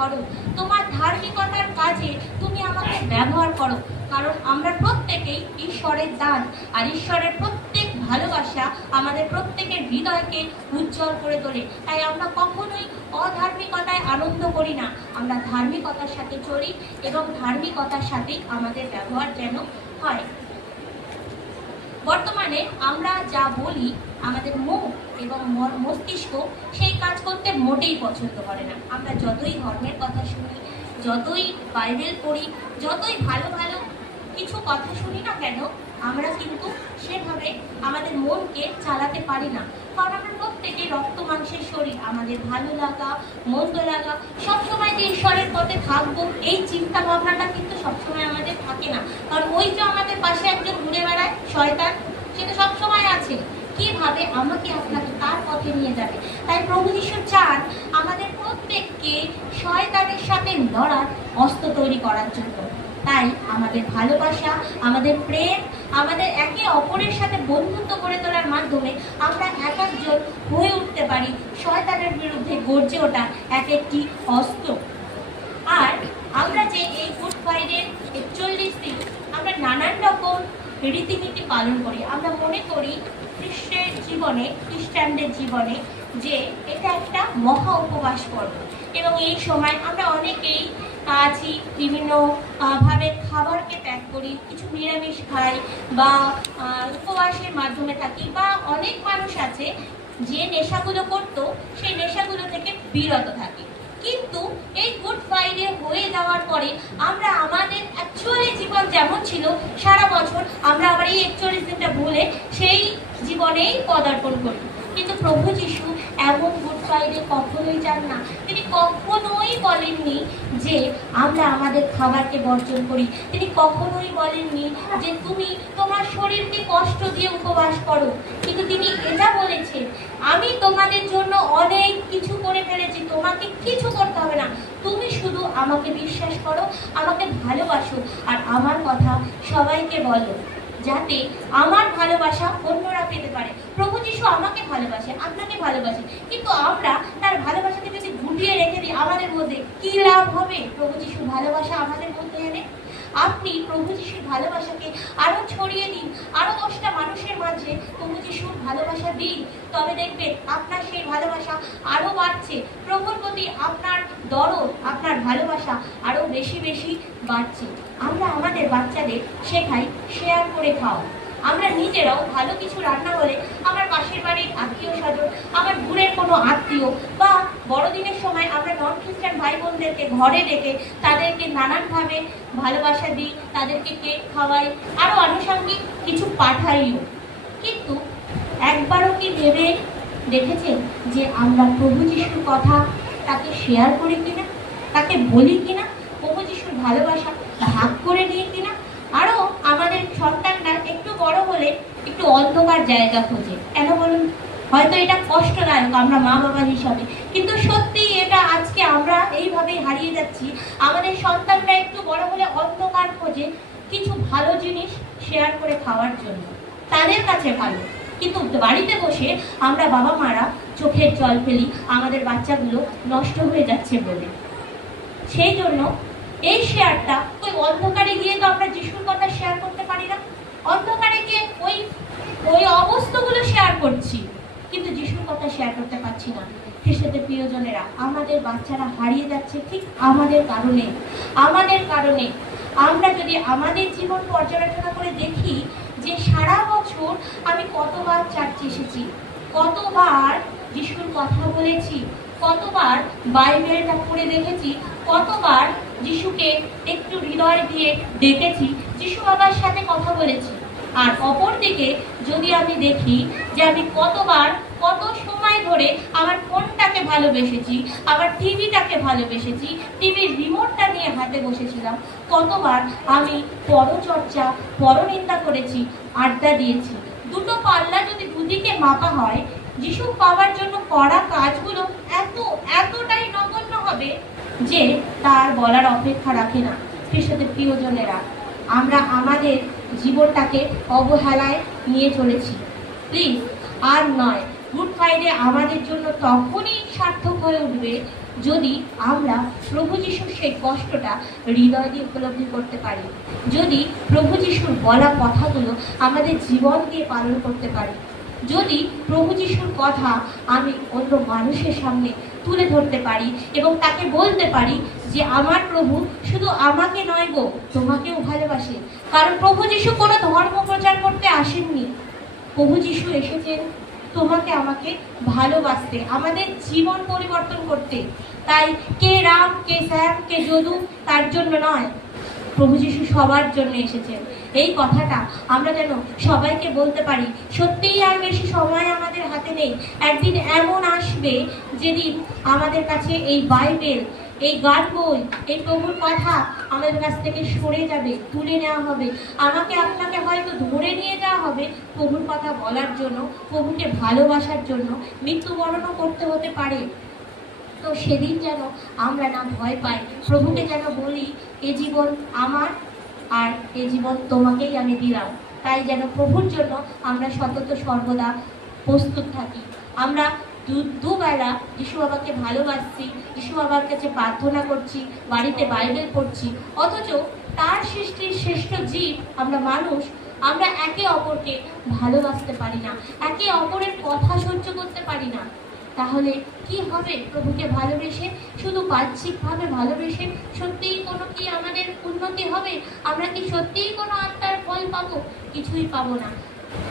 করো, তোমার ধার্মিকতার কাজে তুমি আমাকে ব্যবহার করো। কারণ আমরা প্রত্যেকেই ঈশ্বরের দান, আর ঈশ্বরের প্রত্যেক ভালোবাসা আমাদের প্রত্যেকের হৃদয়কে উজ্জ্বল করে তোলে। তাই আমরা কখনোই অধার্মিকতায় আনন্দ করি না, আমরা ধার্মিকতার সাথে চলি এবং ধার্মিকতার সাথেই আমাদের ব্যবহার যেন হয়। বর্তমানে আমরা যা বলি, আমাদের মুখ এবং মস্তিষ্ক সেই কাজ করতে মোটেই পছন্দ করে না। আমরা যতই ধর্মের কথা শুনি, যতই বাইবেল পড়ি, যতই ভালো ভালো কিছু কথা শুনি না কেন, আমরা কিন্তু সেভাবে আমাদের মনকে চালাতে পারি না। কারণ আমরা প্রত্যেকে রক্ত মাংসের শরীর, আমাদের ভালো লাগা মন্দ লাগা সবসময় যে ঈশ্বরের পথে থাকবো এই চিন্তা ভাবনাটা কিন্তু সবসময় আমাদের থাকে না। কারণ ওই যে আমাদের পাশে একজন ঘুরে বেড়ায় শয়তান, সেটা সবসময় আছে, কিভাবে আমাকে আপনাকে তার পথে নিয়ে যাবে। তাই প্রভু যীশু চান আমাদের প্রত্যেককে শয়তানের সাথে লড়ার অস্ত্র তৈরি করার জন্য। তাই আমাদের ভালোবাসা, আমাদের প্রেম, আমাদের একে অপরের সাথে বন্ধুত্ব করে তোলার মাধ্যমে আমরা এক একজন হয়ে উঠতে পারি শয়তানের বিরুদ্ধে গর্জে ওঠা এক একটি অস্ত্র। আর আমরা যে এই গুড ফ্রাইডের 41 দিন আমরা নানান রকম রীতিনীতি পালন করি, আমরা মনে করি খ্রিস্টানদের জীবনে যে এটা একটা মহা উপবাস পর্ব। এবং এই সময় আমরা অনেকেই আছি বিভিন্ন ভাবে খাবারকে ত্যাগ করি, কিছু নিরামিষ খাই বা উপবাসের মাধ্যমে থাকি, বা অনেক মানুষ আছে যে নেশাগুলো করতো সেই নেশাগুলো থেকে বিরত থাকে। কিন্তু এই গুড ফ্রাইডে হয়ে যাওয়ার পরে আমরা আমাদের অ্যাকচুয়ালি জীবন যেমন ছিল সারা বছর আমরা আবার এই 41 দিনটা ভুলে সেই জীবনেই পদার্পণ করি। কিন্তু প্রভু যীশু এমন গুড ফ্রাইডে কখনোই চান না। তিনি কখনোই বলেননি যে আমরা আমাদের খাবারকে বর্জন করি। তিনি কখনোই বলেননি যে তুমি তোমার শরীরকে কষ্ট দিয়ে উপবাস করো। কিন্তু তিনি এটা বলেছেন, আমি তোমাদের জন্য অনেক কিছু করে ফেলেছি, তোমাকে কিছু করতে হবে না, তুমি শুধু আমাকে বিশ্বাস করো, আমাকে ভালোবাসো, আর আমার কথা সবাইকে বলো, যাতে আমার ভালোবাসা অন্যরা পেতে পারে। প্রভু যীশু আমাকে ভালোবাসে, আপনাকে ভালোবাসে, কিন্তু আমরা তার ভালোবাসাকে যদি গুটিয়ে রেখে দিই আমাদের মধ্যে, কি লাভ হবে প্রভু যীশু ভালোবাসা আমাদের মধ্যে এনে? আপনি প্রভু যিশুর ভালোবাসাকে আরো ছড়িয়ে দিন, আরো 10টা মানুষের মাঝে প্রভু যিশুর ভালোবাসা দিন, তবে দেখবেন আপনার সেই ভালোবাসা আরো বাড়ছে। প্রভুর প্রতি আপনার দরদ, আপনার ভালোবাসা আরো বেশি বেশি বাড়ছে। আমরা আমাদের বাচ্চাদের শেখাই শেয়ার করে খাও। আমরা নিজেরাও ভালো কিছু রান্না হলে আমার পাশের বাড়ির আত্মীয় স্বজন, আমার দূরের কোনো আত্মীয়, বা বড়দিনের সময় আমরা নন খ্রিস্টান ভাই বোনদেরকে ঘরে ডেকে তাদেরকে নানানভাবে ভালোবাসা দিই, তাদেরকে কেক খাওয়াই, আরও আনুষঙ্গিক কিছু পাঠাইও। কিন্তু একবারও কি ভেবে দেখেছেন যে আমরা প্রভু যিশুর কথা তাকে শেয়ার করি কিনা, তাকে বলি কিনা, প্রভু যিশুর ভালোবাসা ভাগ করে নিয়ে কিনা? আরও আমাদের সন্তানরা একটু বড় হলে একটু অন্ধকার জায়গা খোঁজে, কেন বলুন? হয়তো এটা কষ্টদায়ক আমরা মা বাবা হিসাবে, কিন্তু সত্যি এটা আজকে আমরা এইভাবেই হারিয়ে যাচ্ছি। আমাদের সন্তানরা একটু বড় হলে অন্ধকার খোঁজে কিছু ভালো জিনিস শেয়ার করে খাওয়ার জন্য, তাদের কাছে ভালো, কিন্তু বাড়িতে বসে আমরা বাবা মারা চোখের জল ফেলি আমাদের বাচ্চাগুলো নষ্ট হয়ে যাচ্ছে বলে। সেই জন্য এই শেয়ারটা ওই অন্ধকারে গিয়ে তো আমরা যিশুর কথা শেয়ার করতে পারি না, অন্ধকারে গিয়ে ওই অবস্থাগুলো শেয়ার করছি, কিন্তু যিশুর কথা শেয়ার করতে পারছি না। খ্রিস্টদের প্রিয়জনেরা, আমাদের বাচ্চারা হারিয়ে যাচ্ছে ঠিক আমাদের কারণে। আমরা যদি আমাদের জীবন পর্যালোচনা করে দেখি যে সারা বছর আমি কতবার চার্চে এসেছি, কতবার যিশুর কথা বলেছি, কতবার বাইবেলটা পড়ে দেখেছি, কতবার যিশুকে একটু হৃদয় দিয়ে ডেকেছি, যিশু বাবার সাথে কথা বলেছি। আর অপরদিকে যদি আমি দেখি যে আমি কতবার কত সময় ধরে আমার ফোনটাকে ভালোবেসেছি, আবার টিভিটাকে ভালোবেসেছি, টিভির রিমোটটা নিয়ে হাতে বসেছিলাম, কতবার আমি পরচর্চা পরনিন্দা করেছি, আড্ডা দিয়েছি। দুটো পাল্লা যদি দুদিকে মাপা হয়, যিশু পাওয়ার জন্য করা কাজগুলো এতটাই নগণ্য হবে যে তার বলার অপেক্ষা রাখে না। খ্রিস্টদের প্রিয়জনেরা, আমরা আমাদের জীবনটাকে অবহেলায় নিয়ে চলেছি। প্লিজ আর নয়, গুড ফ্রাইডে আমাদের জন্য তখনই সার্থক হয়ে উঠবে যদি আমরা প্রভু যিশুর সেই কষ্টটা হৃদয় দিয়ে উপলব্ধি করতে পারি, যদি প্রভু যিশুর বলা কথাগুলো আমাদের জীবন দিয়ে পালন করতে পারি, যদি প্রভু যিশুর কথা আমি অন্য মানুষের সামনে তুলে ধরতে পারি এবং তাকে বলতে পারি যে আমার প্রভু শুধু আমাকে নয় গো, তোমাকেও ভালোবাসে। কারণ প্রভু যিশু কোনো ধর্ম প্রচার করতে আসেননি, প্রভু যিশু এসেছেন তোমাকে আমাকে ভালোবাসতে, আমাদের জীবন পরিবর্তন করতে। তাই কে রাম, কে শ্যাম, কে যদু তার জন্য নয়, প্রভু যিশু সবার জন্য এসেছেন। এই কথাটা আমরা যেন সবাইকে বলতে পারি। সত্যিই আর বেশি সময় আমাদের হাতে নেই। একদিন এমন আসবে যেদিন আমাদের কাছে এই বাইবেল, এই গান বই, এই প্রভুর কথা আমাদের কাছ থেকে সরে যাবে, তুলে নেওয়া হবে। আমাকে আপনাকে হয়তো ধরে নিয়ে যাওয়া হবে প্রভুর কথা বলার জন্য, প্রভুকে ভালোবাসার জন্য, মৃত্যুবরণও করতে হতে পারে। তো সেদিন যেন আমরা না ভয় পাই, প্রভুকে যেন বলি এ জীবন আমার আর এ জীবন তোমাকেই আমি দিলাম। তাই যেন প্রভুর জন্য আমরা সতত সর্বদা প্রস্তুত থাকি। আমরা দুবেলা যিশু বাবাকে ভালোবাসছি, যিশু বাবার কাছে প্রার্থনা করছি, বাড়িতে বাইবেল পড়ছি, অথচ তার সৃষ্টির শ্রেষ্ঠ জীব আমরা মানুষ, আমরা একে অপরকে ভালোবাসতে পারি না, একে অপরের কথা সহ্য করতে পারি না। তাহলে কি হবে? প্রভুকে ভালোবেসে, শুধু বাহ্যিকভাবে ভালোবেসে সত্যিই কোনো কি আমাদের উন্নতি হবে? আমরা কি সত্যিই কোনো আত্মার ফল পাবো? কিছুই পাবো না।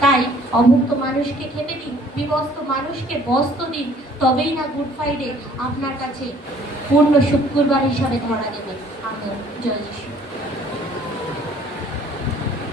তাই অভুক্ত মানুষকে খেতে দিন, বিবস্ত্র মানুষকে বস্ত্র দিন, তবেই না গুড ফ্রাইডে আপনার কাছে পূর্ণ শুক্রবার হিসাবে ধরা দেবে। আমিন। জয় যিশু।